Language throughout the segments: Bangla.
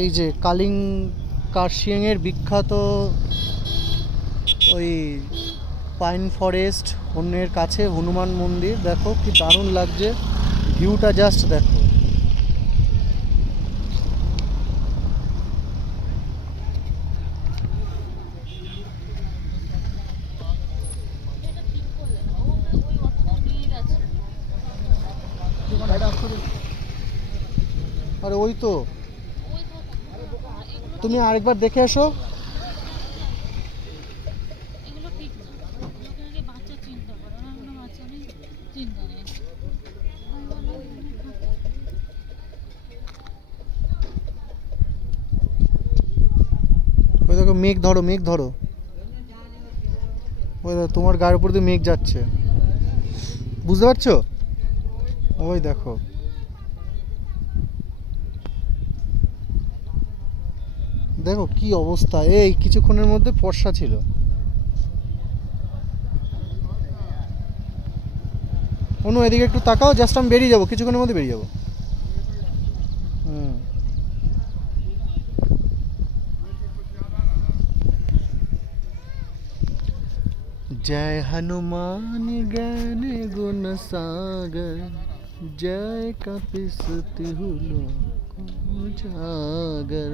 এই যে কার্শিয়াংয়ের বিখ্যাত ওই পাইন ফরেস্ট বনের কাছে হনুমান মন্দির। দেখো কি দারুণ লাগছে, ভিউটা জাস্ট দেখো। আরে ওই তো, তুমি আরেকবার দেখে এসো। ওই দেখো মেঘ ধরো, মেঘ ধরো, ওই দেখো তোমার গায়ের উপর দিয়ে মেঘ যাচ্ছে, বুঝতে পারছো? ওই দেখো। দেখো কি অবস্থা, এই কিছুক্ষণের মধ্যে ফর্সা ছিল। অনু এদিকে একটু তাকাও, জাস্ট আমি বেরিয়ে যাবো, কিছুক্ষণের মধ্যে বেরিয়ে যাবো। হুম। जय हनुमान ज्ञान गुण सागर, जय कपिसति जागर,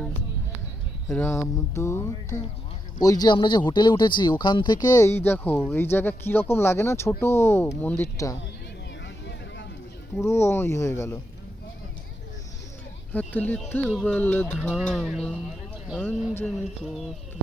রামদূত। ওই যে আমরা যে হোটেলে উঠেছি ওখান থেকে এই দেখো এই জায়গা কি রকম লাগে না, ছোট মন্দিরটা পুরো হয়ে গেল। অতুলিত বল ধাম অঞ্জনি পুত্র।